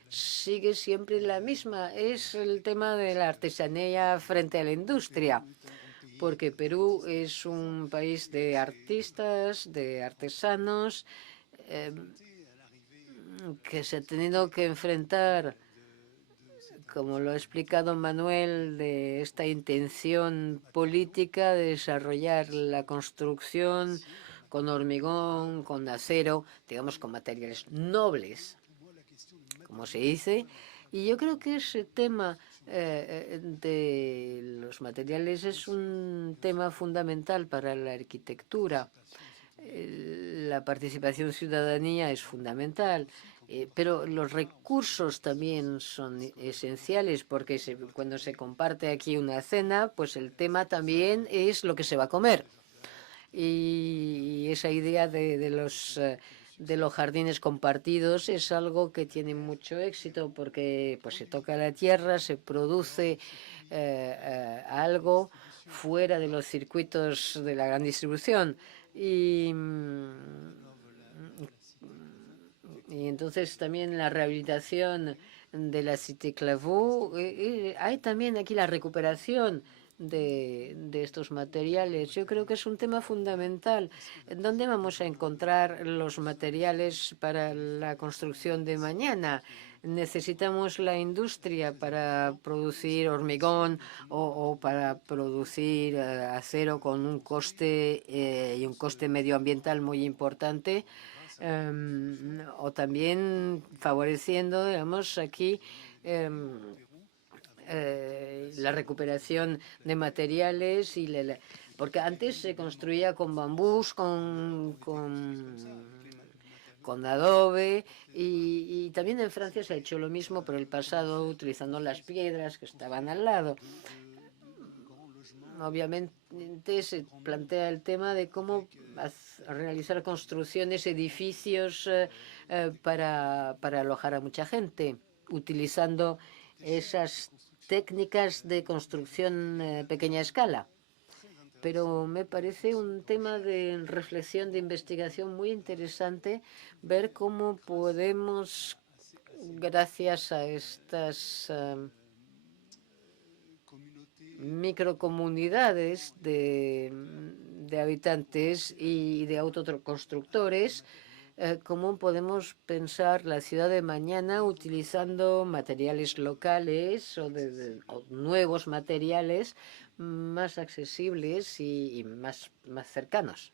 sigue siempre la misma. Es el tema de la artesanía frente a la industria, porque Perú es un país de artistas, de artesanos, que se ha tenido que enfrentar, como lo ha explicado Manuel, de esta intención política de desarrollar la construcción con hormigón, con acero, digamos, con materiales nobles, como se dice. Y yo creo que ese tema de los materiales es un tema fundamental para la arquitectura. La participación ciudadanía es fundamental, pero los recursos también son esenciales, porque cuando se comparte aquí una cena, pues el tema también es lo que se va a comer. Y esa idea de los jardines compartidos es algo que tiene mucho éxito, porque pues se toca la tierra, se produce algo fuera de los circuitos de la gran distribución. Y entonces también la rehabilitación de la Cité Clavaux, hay también aquí la recuperación de estos materiales. Yo creo que es un tema fundamental. ¿Dónde vamos a encontrar los materiales para la construcción de mañana? Necesitamos la industria para producir hormigón o para producir acero con un coste y un coste medioambiental muy importante. O también favoreciendo, digamos, aquí la recuperación de materiales, porque antes se construía con bambús, con con adobe, y también en Francia se ha hecho lo mismo por el pasado utilizando las piedras que estaban al lado. Obviamente se plantea el tema de cómo realizar construcciones, edificios para alojar a mucha gente, utilizando esas técnicas de construcción pequeña escala. Pero me parece un tema de reflexión, de investigación muy interesante, ver cómo podemos, gracias a estas microcomunidades de habitantes y de autoconstructores, cómo podemos pensar la ciudad de mañana utilizando materiales locales o nuevos materiales más accesibles y más cercanos.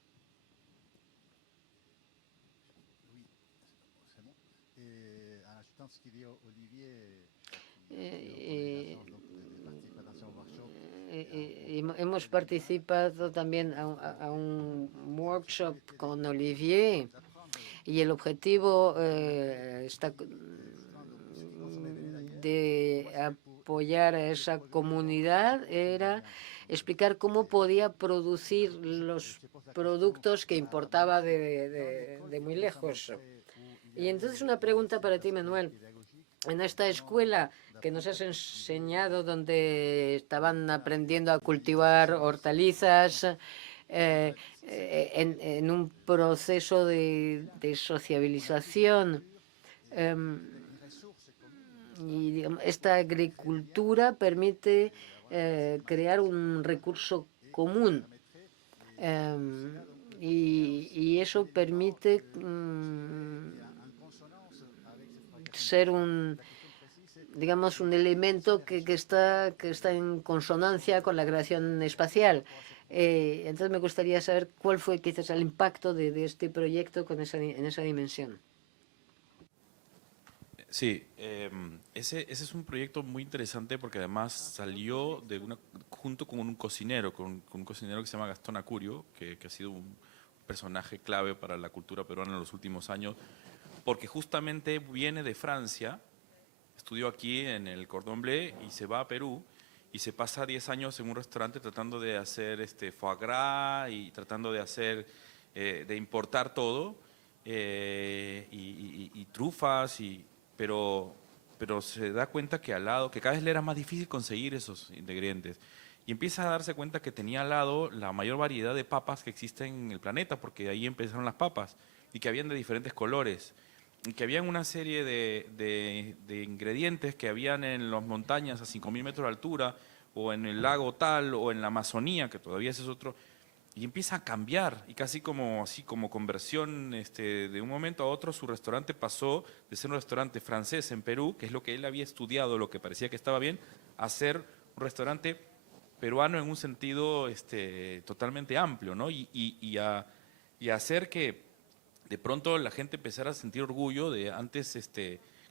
Hemos participado también a un workshop con Olivier y el objetivo está de apoyar a esa comunidad era explicar cómo podía producir los productos que importaba de muy lejos. Y entonces una pregunta para ti, Manuel. En esta escuela que nos has enseñado, donde estaban aprendiendo a cultivar hortalizas, en un proceso de sociabilización, y digamos, esta agricultura permite crear un recurso común, y eso permite ser digamos, un elemento que está en consonancia con la creación espacial. Entonces me gustaría saber cuál fue quizás el impacto de este proyecto en esa dimensión. Sí, ese es un proyecto muy interesante porque además salió junto con un cocinero, con un cocinero que se llama Gastón Acurio, que ha sido un personaje clave para la cultura peruana en los últimos años, porque justamente viene de Francia, estudió aquí en el Cordon Bleu y se va a Perú y se pasa 10 años en un restaurante tratando de hacer foie gras y tratando de hacer, de importar todo, y trufas, pero se da cuenta que al lado, que cada vez le era más difícil conseguir esos ingredientes. Y empieza a darse cuenta que tenía al lado la mayor variedad de papas que existen en el planeta, porque de ahí empezaron las papas, y que habían de diferentes colores, y que habían una serie de ingredientes que habían en las montañas a 5.000 metros de altura, o en el lago tal, o en la Amazonía, que todavía ese es otro, y empieza a cambiar, y casi como conversión, de un momento a otro su restaurante pasó de ser un restaurante francés en Perú, que es lo que él había estudiado, lo que parecía que estaba bien, a ser un restaurante peruano en un sentido totalmente amplio, ¿no? Y a hacer que de pronto la gente empezara a sentir orgullo de antes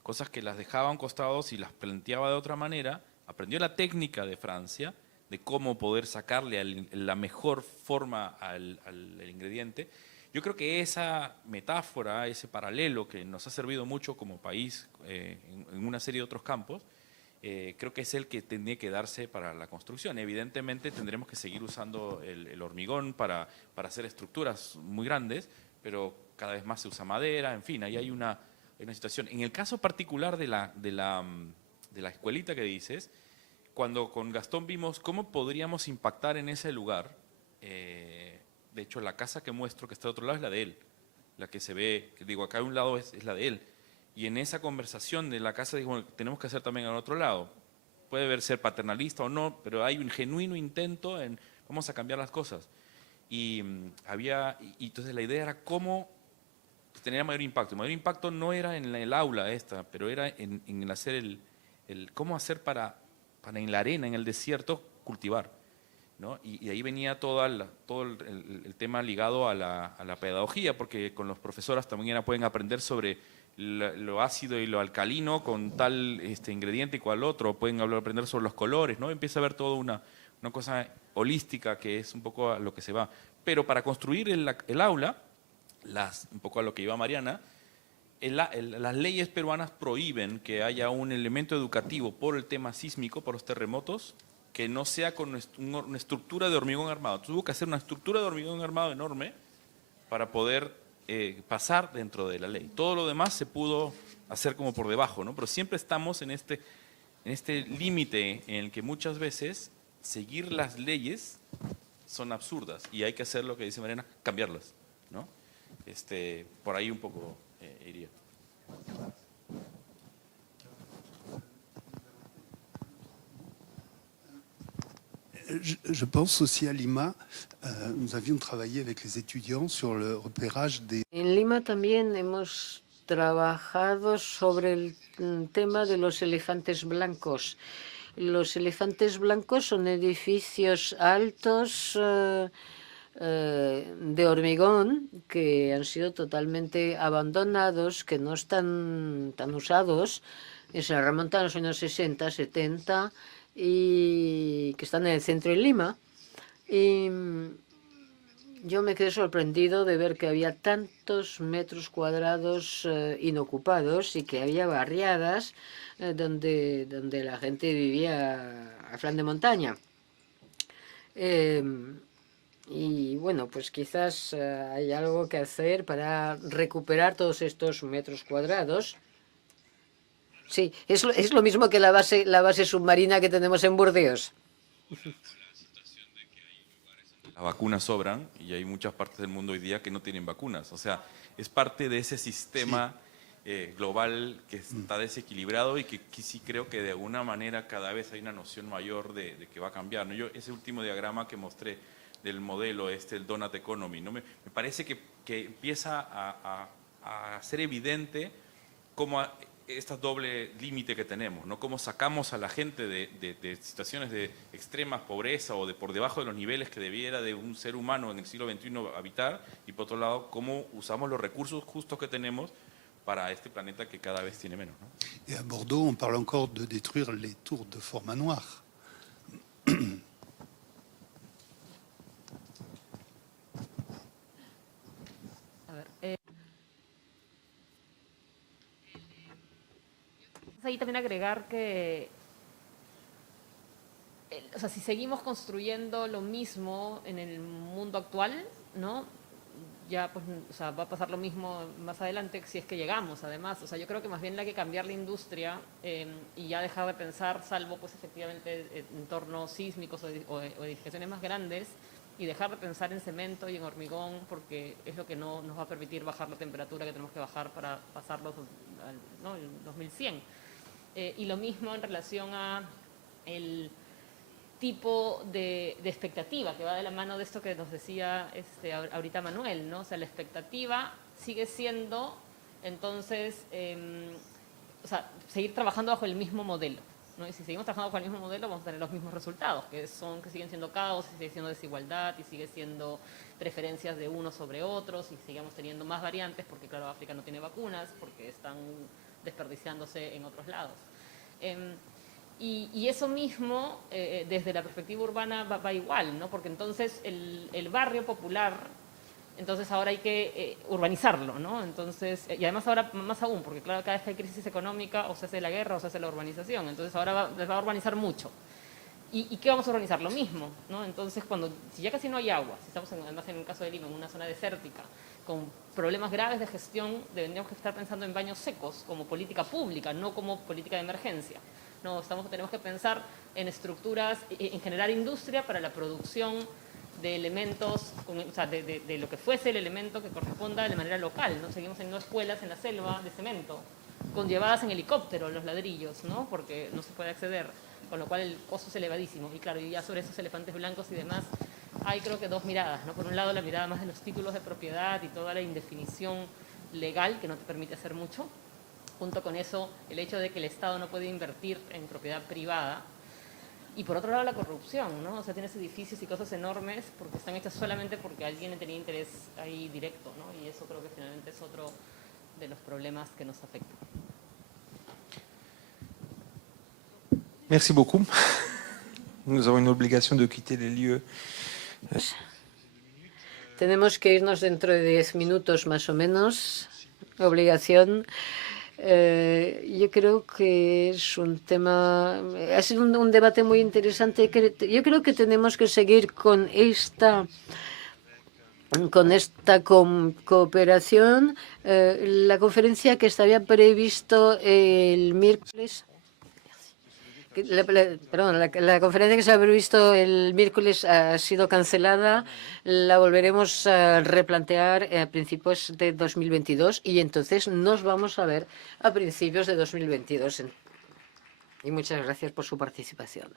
cosas que las dejaba a un costado y las planteaba de otra manera, aprendió la técnica de Francia, de cómo poder sacarle la mejor forma al ingrediente. Yo creo que esa metáfora, ese paralelo que nos ha servido mucho como país en una serie de otros campos, creo que es el que tendría que darse para la construcción. Evidentemente tendremos que seguir usando el hormigón para hacer estructuras muy grandes, pero cada vez más se usa madera, en fin, ahí hay una situación. En el caso particular de la escuelita que dices, cuando con Gastón vimos cómo podríamos impactar en ese lugar, de hecho la casa que muestro que está de otro lado es la de él, la que se ve, que digo, acá a un lado es la de él, y en esa conversación de la casa digo, bueno, tenemos que hacer también al otro lado, puede ser paternalista o no, pero hay un genuino intento en vamos a cambiar las cosas, y entonces la idea era cómo tener mayor impacto. El mayor impacto no era en el aula pero era en hacer cómo hacer para en la arena, en el desierto, cultivar, ¿no? Y ahí venía todo el tema ligado a la pedagogía, porque con los profesores también pueden aprender sobre lo ácido y lo alcalino con tal ingrediente y cual otro, pueden aprender sobre los colores, ¿no? Empieza a haber toda una cosa holística que es un poco a lo que se va. Pero para construir el aula, un poco a lo que iba Mariana, las leyes peruanas prohíben que haya un elemento educativo por el tema sísmico, por los terremotos, que no sea con una estructura de hormigón armado. Tuvo que hacer una estructura de hormigón armado enorme para poder pasar dentro de la ley. Todo lo demás se pudo hacer como por debajo, ¿no? Pero siempre estamos en este límite en el que muchas veces seguir las leyes son absurdas y hay que hacer lo que dice Mariana, cambiarlas, ¿no? Por ahí un poco iría. Je pense aussi à Lima, nous avions travaillé avec les étudiants sur le repérage des... En Lima también hemos trabajado sobre el tema de los elefantes blancos. Los elefantes blancos son edificios altos de hormigón que han sido totalmente abandonados, que no están tan usados, y se remontan a los años 60, 70, y que están en el centro de Lima. Y yo me quedé sorprendido de ver que había tantos metros cuadrados inocupados y que había barriadas donde la gente vivía a flan de montaña. Y bueno, pues quizás hay algo que hacer para recuperar todos estos metros cuadrados. Sí, es lo mismo que la base submarina que tenemos en Burdeos. Las vacunas sobran y hay muchas partes del mundo hoy día que no tienen vacunas. O sea, es parte de ese sistema global que está desequilibrado y que sí creo que de alguna manera cada vez hay una noción mayor de que va a cambiar, ¿no? Yo ese último diagrama que mostré del modelo, el Donut Economy, ¿no? Me parece que empieza a ser evidente cómo este doble límite que tenemos, ¿no? Cómo sacamos a la gente de situaciones de extrema pobreza o de por debajo de los niveles que debiera de un ser humano en el siglo XXI habitar, y por otro lado, cómo usamos los recursos justos que tenemos para este planeta que cada vez tiene menos, ¿no? Et à Bordeaux, on parle encore de détruire les tours de Format-Noir. Ahí también agregar que, o sea, si seguimos construyendo lo mismo en el mundo actual, ¿no? Ya pues, o sea, va a pasar lo mismo más adelante si es que llegamos, además. O sea, yo creo que más bien hay que cambiar la industria y ya dejar de pensar, salvo pues efectivamente entornos sísmicos o edificaciones más grandes, y dejar de pensar en cemento y en hormigón, porque es lo que no nos va a permitir bajar la temperatura que tenemos que bajar para pasarlos al el 2100. Y lo mismo en relación a el tipo de expectativa que va de la mano de esto que nos decía ahorita Manuel, ¿no? O sea, la expectativa sigue siendo, entonces, o sea, seguir trabajando bajo el mismo modelo, ¿no? Y si seguimos trabajando bajo el mismo modelo, vamos a tener los mismos resultados, que siguen siendo caos, sigue siendo desigualdad, y sigue siendo preferencias de unos sobre otros, y sigamos teniendo más variantes, porque claro, África no tiene vacunas, porque están desperdiciándose en otros lados. Y eso mismo, desde la perspectiva urbana, va igual, ¿no? Porque entonces el barrio popular, entonces ahora hay que urbanizarlo, ¿no? Entonces, y además ahora más aún, porque claro, cada vez que hay crisis económica, o se hace la guerra o se hace la urbanización, entonces ahora les va a urbanizar mucho. ¿Y qué vamos a urbanizar? Lo mismo, ¿no? Entonces, si ya casi no hay agua, si estamos además en el caso de Lima, en una zona desértica, con problemas graves de gestión, tendríamos que estar pensando en baños secos como política pública, no como política de emergencia. No, tenemos que pensar en estructuras, en generar industria para la producción de elementos, o sea, de lo que fuese el elemento que corresponda de manera local, ¿no? Seguimos teniendo escuelas en la selva de cemento, llevadas en helicóptero los ladrillos, ¿no? Porque no se puede acceder, con lo cual el costo es elevadísimo. Y claro, y ya sobre esos elefantes blancos y demás, hay creo que dos miradas, ¿no? Por un lado, la mirada más de los títulos de propiedad y toda la indefinición legal que no te permite hacer mucho. Junto con eso, el hecho de que el Estado no puede invertir en propiedad privada. Y por otro lado, la corrupción, ¿no? O sea, tienes edificios y cosas enormes porque están hechas solamente porque alguien tenía interés ahí directo, ¿no? Y eso creo que finalmente es otro de los problemas que nos afectan. Merci beaucoup. Nous avons une obligation de quitter les lieux. Tenemos que irnos dentro de 10 minutos más o menos. obligación. Yo creo que es un tema, ha sido un debate muy interesante. Yo creo que tenemos que seguir con esta cooperación. La conferencia que estaba previsto el miércoles. La conferencia que se había previsto el miércoles ha sido cancelada. La volveremos a replantear a principios de 2022 y entonces nos vamos a ver a principios de 2022. Y muchas gracias por su participación.